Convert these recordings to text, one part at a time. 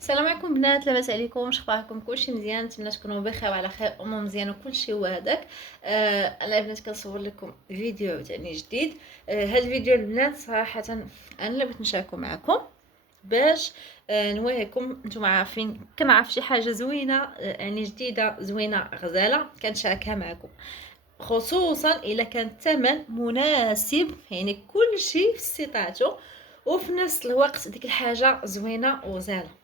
السلام عليكم بنات، لاباس عليكم؟ واش اخباركم؟ كلشي مزيان؟ نتمنى تكونوا بخير وعلى خير، امور مزيان وكلشي هو هذاك. انا البنات كنصور لكم فيديو تاني جديد. هذا الفيديو البنات صراحه انا اللي بغيت نشاركو معكم باش نوريكم. نتوما عارفين كنعرف شي حاجه زوينه، يعني جديده زوينه غزاله كنشاركها معكم، خصوصا الا كان الثمن مناسب، يعني كل شيء في استطاعته وفي نفس الوقت ديك الحاجه زوينه وغزاله.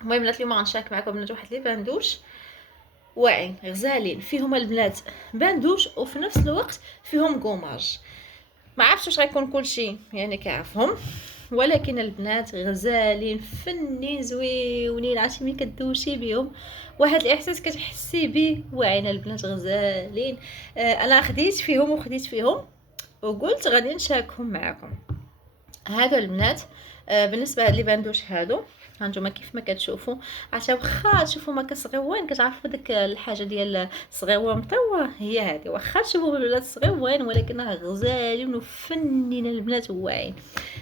المهم بنات اليوم غنشارك معكم بنات واحد لي باندوش واعرين غزالين، فيهم البنات باندوش وفي نفس الوقت فيهم كوماج. ما عرفتش واش غيكون كلشي يعني كيعرفهم، ولكن البنات غزالين فنين زويونين. عرفتي ملي كدوشي بهم واحد الاحساس كتحسي به، واعرين البنات غزالين. انا خديت فيهم وقلت غادي نشاركهم معكم. هادو البنات بالنسبه لي باندوش هادو هانتوما كيف ما كتشوفوا، عشان واخا تشوفوا ما كصغيوين كتعرفوا ديك الحاجه ديال صغيوه مطوه، هي هذه. واخا تشوفوا الولاد صغيوين ولكنها غزالين وفنين البنات واعرين.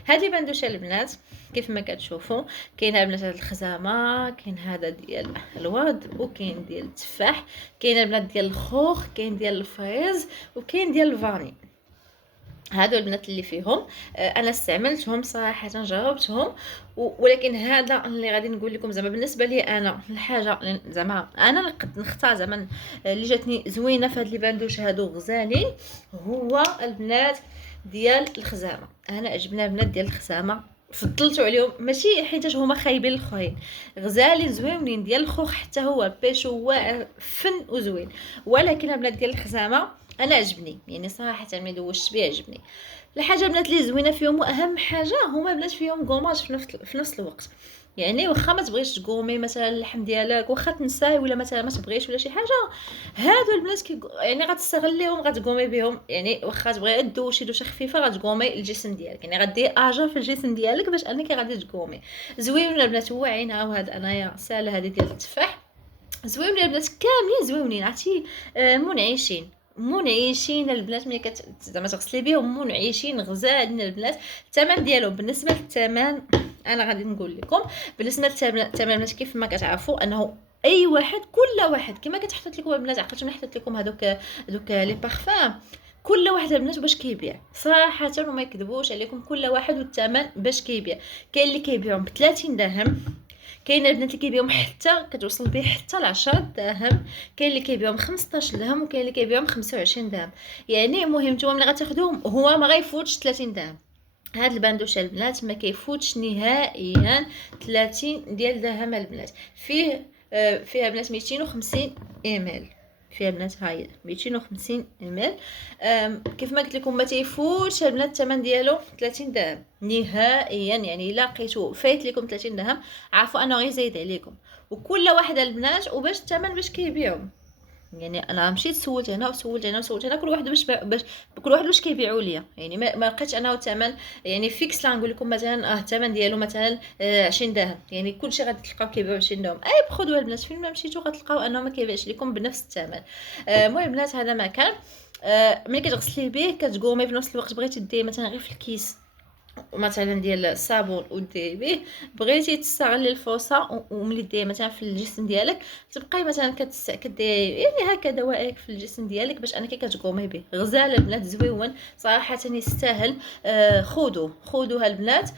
هذه باندوشه البنات كيف ما كتشوفوا. كاين البنات هاد الخزامه، كاين هذا ديال الورد، وكاين ديال التفاح، كاين البنات ديال الخوخ، كاين ديال الفريز، وكاين ديال الفاني. هادو البنات اللي فيهم انا استعملتهم صراحه، جربتهم. ولكن هذا اللي غادي نقول لكم زعما بالنسبه لي انا الحاجه زعما انا اللي قد نختار زعما اللي جاتني زوينه في هاد لي باندوش هادو غزالين، هو البنات ديال الخزامه. انا عجبنا البنات ديال الخزامه، فضلتو عليهم ماشي حيتاش هما خايبين الاخرين، غزالين زوينين. ديال الخوخ حتى هو بيشو واعر فن وزوين، ولكن البنات ديال الخزامه انا عجبني، يعني صراحه ملي دوشت به عجبني. الحاجه بنات اللي زوينه فيهم واهم حاجه هما بنات فيهم كوماج في نفس الوقت. يعني واخا ما تبغيش تقومي مثلا اللحم ديالك، واخا تنساي ولا مثلا ما تبغيش ولا شي حاجه، هادو البنات يعني غتستغليهم غتقومي بهم. يعني واخا تبغي دوشي دوشه خفيفه غتقومي الجسم ديالك، يعني غدير اجا في الجسم ديالك باش انك غادي تقومي. زوينين البنات واعرين. ها هاد انايا ساله هذه ديال التفاح، زوينين البنات كاملين زوينين. عرفتي منعشين البنات ملي زعما تغسلي بهم منعشين غزالين البنات. الثمن ديالهم بالنسبه للثمن انا غادي نقول لكم. بالنسبه للثمن البنات كيف ما كتعرفوا انه اي واحد كل واحد كما كتحطت لكم البنات، عقلتوا ملي حطيت لكم هذوك لي بارفان، كل واحد البنات باش كيبيع صراحه وما يكذبوش عليكم، كل واحد والثمن باش كيبيع. كاين اللي كيبيعهم ب 30 درهم، كاين البنات اللي كيبيعهم حتى كتوصل به حتى ل 10 دراهم، كاين اللي كيبيعهم 15 درهم، وكاين اللي كيبيعهم 25 درهم. يعني المهم نتوما ملي غتاخذوهم هو ما غيفوتش 30 درهم. هاد الباندوش البنات ما كيفوتش نهائيا 30 ديال درهم البنات. فيها بنات 250 ام، فيها بنات هاي 250 ام. كيف ما قلت لكم ما تيفوتش البنات الثمن ديالو 30 درهم نهائيا. يعني الا لقيتو فايت لكم 30 درهم عارفوا انه غيزيد عليكم. وكل واحد البنات وباش الثمن باش كيبيعوا. يعني انا مشيت سولت هنا وسولت هنا وسولت هنا، كل واحد باش كل واحد واش كيبيعوا ليا. يعني ما لقيتش انا الثمن يعني فيكس. لا نقول لكم مثلا الثمن ديالو مثلا 20 درهم، يعني كلشي غادي تلقاو كيبيعوا 20 درهم. اي بخذوا البنات فين ما مشيتو غتلقاو انه ما كيبيعش لكم بنفس الثمن. المهم البنات هذا ما كان. ملي كتغسليه به كتقومي في نفس الوقت. بغيتي ديري مثلا غير في الكيس مثلا ديال الصابون وديري به، بغيتي تستغلي الفرصه وملي ديري مثلا في الجسم ديالك تبقاي مثلا كديري يعني هكا دوائرك في الجسم ديالك باش انك كتقومي به. غزال البنات زويون صراحه يستاهل. خذوها البنات.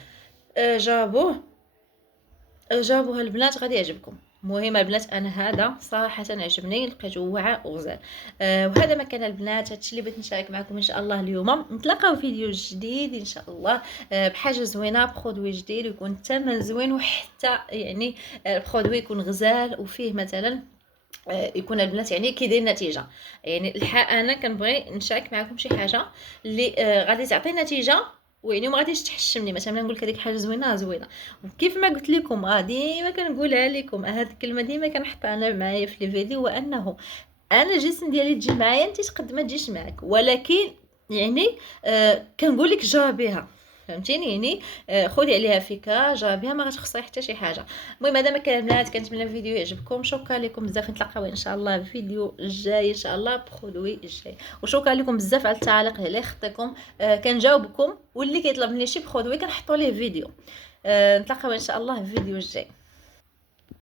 جابوها البنات غادي يعجبكم. المهم البنات انا هذا صراحه عجبني، لقيته واعر وغزال. وهذا ما كان البنات، هادشي اللي بغيت نشارك معكم ان شاء الله اليوم. نتلاقاو في فيديو جديد ان شاء الله بحاجه زوينه، بخودوي جديد ويكون الثمن زوين، وحتى يعني البرودوي يكون غزال وفيه مثلا يكون البنات يعني كيدير نتيجه. يعني انا كنبغي نشارك معكم شي حاجه اللي غادي تعطي نتيجه، ويعني ما غاديش تحشمني. مثلا نقول لك هذيك حاجه زوينه. وكيف ما قلت لكم ديما كنقولها لكم، هذه الكلمه ديما كنحطها انا معايا في لي فيديو، وانه انا الجسم ديالي تجي معايا انت تقد ما تجيش معك، ولكن يعني كنقول لك جربيها. فهمتيني؟ يعني خذي عليها فكره، جربيها، ما غتخسري حتى شي حاجه. المهم هذا ما كان البنات، كنتمنى الفيديو يعجبكم. شكرا لكم بزاف، نتلاقاو ان شاء الله في الفيديو الجاي ان شاء الله بخدوي الجاي. وشكرا لكم بزاف على التعاليق اللي خطيكم، كنجاوبكم، واللي كيطلب مني شي بخدوي كنحطوا ليه فيديو. نتلاقاو ان شاء الله في الفيديو الجاي.